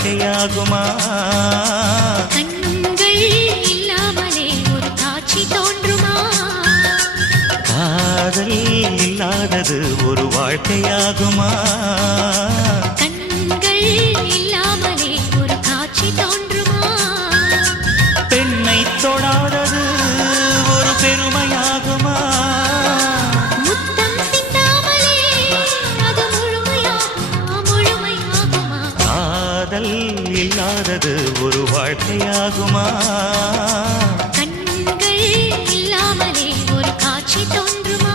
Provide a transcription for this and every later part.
வாழ்க்கையாகுமா? கண்கள் இல்லாமலே ஒரு காட்சி தோன்றுமா? காதல் இல்லாதது ஒரு வாழ்க்கையாகுமா? கண்கள் இல்லாமலே ஒரு காட்சி தோன்றுமா? பெண்ணை தொடாதது ஒரு பெருமையாகுமா? முத்தம் சிந்தாமலே அது முழுமையாகுமா? காதல் இல்லாதது ஒரு வாழ்க்கையாகுமா? கண்கள் இல்லாமலே ஒரு காட்சி தோன்றுமா?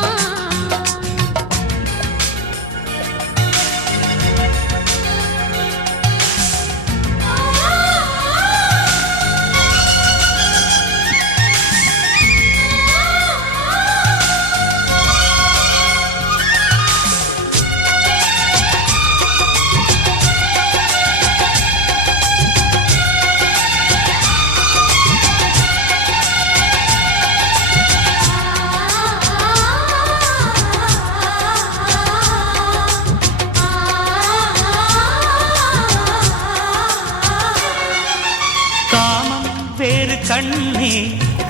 வேறு கண்ணே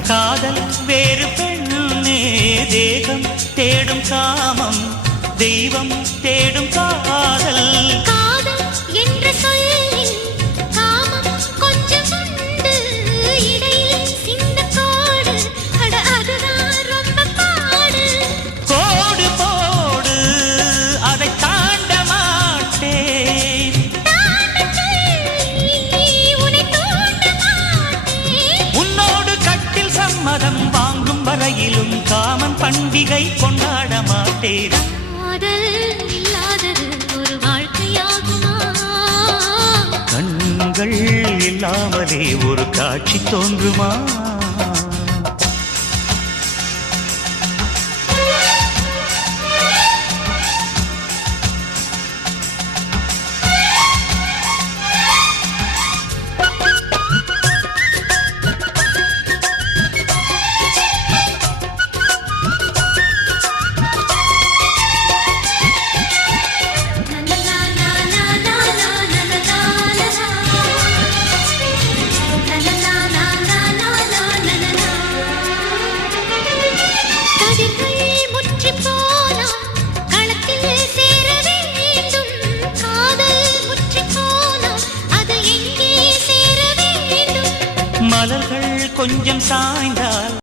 காதல் வேறு பெண்ணே, தேகம் தேடும் காமம் தெய்வம் தேடும் காதல். காதல் என்ற சொல்லில் காமம் கொஞ்சம் உண்டு, இடையில் சிந்த கோடு, அட அதுதான் ரொம்ப பாடு. கோடு போடு அதை தாண்ட மாட்டேன், தாண்டச் சொல்லி உன்னை தூண்ட மாட்டேன். உன்னோடு கட்டில் சம்மதம் வாங்கும் வரையிலும் காமன் பண்டிகை கொண்டாட மாட்டேன். காதல் இல்லாதது ஒரு வாழ்க்கையாகுமா? கண்கள் இல்லாமலே ஒரு காட்சி தோன்றுமா? மலர்கள் கொஞ்சம் சாய்ந்தால்